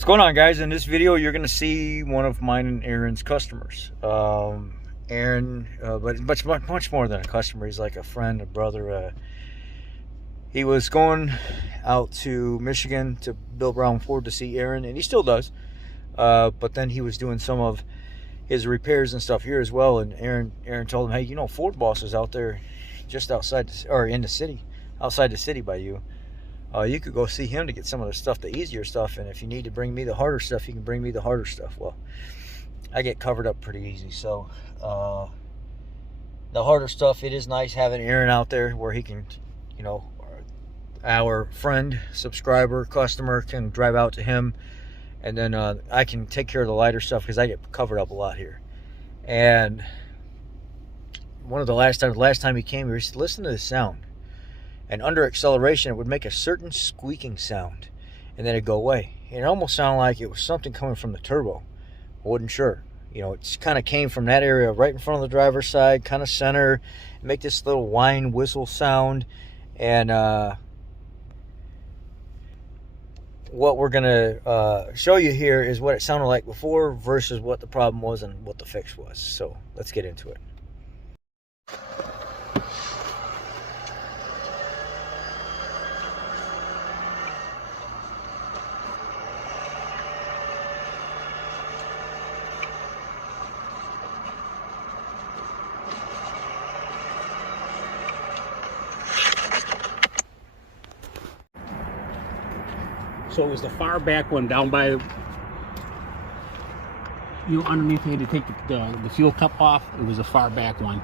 What's going on, guys? In this video you're going to see one of mine and Aaron's customers. Aaron, but much more than a customer. He's like a friend, a brother. He was going out to Michigan to Bill Brown Ford to see Aaron, and he still does, but then he was doing some of his repairs and stuff here as well. And Aaron told him, hey, you know, Ford Boss is out there just outside or in the city, outside the city by you. You could go see him to get some of the stuff, the easier stuff, and if you need to bring me the harder stuff, you can bring me the harder stuff. Well, I get covered up pretty easy, so the harder stuff, it is nice having Aaron out there where he can, you know, our friend, subscriber, customer can drive out to him, and then I can take care of the lighter stuff because I get covered up a lot here. And one of the last time he came here, he said, listen to this sound. And under acceleration, it would make a certain squeaking sound, and then it'd go away. And it almost sounded like it was something coming from the turbo. I wasn't sure. You know, it kind of came from that area right in front of the driver's side, kind of center, make this little whine whistle sound. And what we're gonna show you here is what it sounded like before versus what the problem was and what the fix was. So let's get into it. So it was the far back one down by, you know, underneath. You had to take the fuel cup off. It was a far back one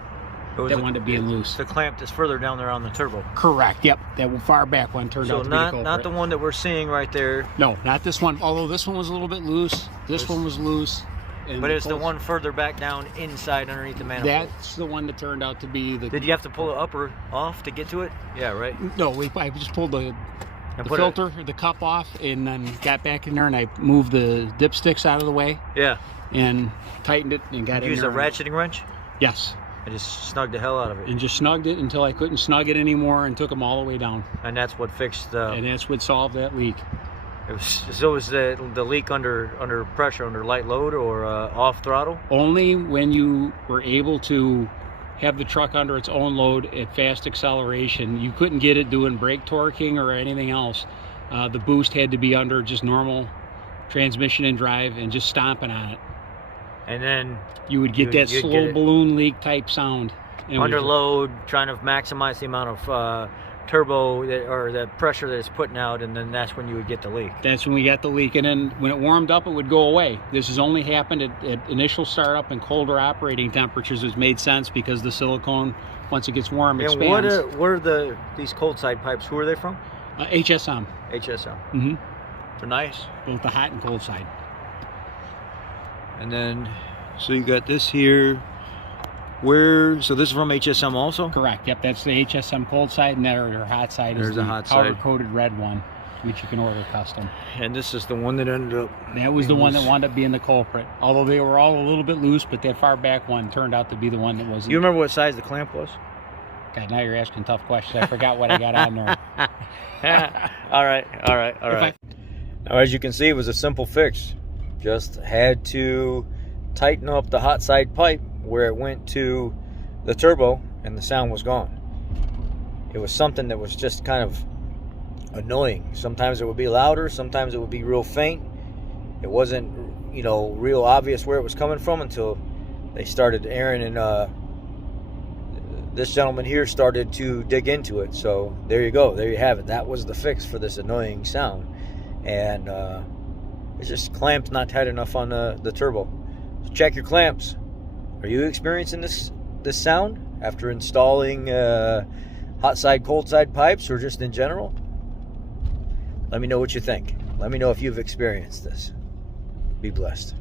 that wound up being loose. The clamp is further down there on the turbo. Correct. Yep, that far back one turned out to be the culprit. Not the one that we're seeing right there. No, not this one. Although this one was a little bit loose. This one was loose. But it's the one further back down inside underneath the manifold. That's the one that turned out to be the. Did you have to pull it up or off to get to it? Yeah, right. No, I just pulled the filter, the cup off, and then got back in there, and I moved the dipsticks out of the way. Yeah. And tightened it and got in there. Used a ratcheting wrench? Yes. I just snugged the hell out of it. And just snugged it until I couldn't snug it anymore, and took them all the way down. And that's what fixed and that's what solved that leak. So was the leak under pressure, under light load, or off throttle? Only when you were able to have the truck under its own load at fast acceleration. You couldn't get it doing brake torquing or anything else. The boost had to be under just normal transmission and drive and just stomping on it. And then you would get that slow balloon leak type sound. Under load, trying to maximize the amount of turbo or the pressure that it's putting out, and then that's when you would get the leak. That's when we got the leak, and then when it warmed up, it would go away. This has only happened at initial startup and colder operating temperatures. It's made sense because the silicone, once it gets warm, expands. And what are these cold side pipes? Who are they from? HSM. HSM. Mm-hmm. They're nice. Both the hot and cold side. And then, so you got this here. So this is from HSM also? Correct. Yep, that's the HSM cold side, and their hot side is the powder-coated red one, which you can order custom. And this is the one that ended up... That was the one that wound up being the culprit. Although they were all a little bit loose, but that far back one turned out to be the one that wasn't. You remember what size the clamp was? God, now you're asking tough questions. I forgot what I got on there. All right. Now, as you can see, it was a simple fix. Just had to tighten up the hot side pipe where it went to the turbo, and the sound was gone. It was something that was just kind of annoying. Sometimes it would be louder, sometimes it would be real faint. It wasn't, you know, real obvious where it was coming from until they started, Aaron and this gentleman here started to dig into it. So there you go, there you have it. That was the fix for this annoying sound. And it's just clamps not tight enough on the turbo. So check your clamps. Are you experiencing this sound after installing hot side, cold side pipes, or just in general? Let me know what you think. Let me know if you've experienced this. Be blessed.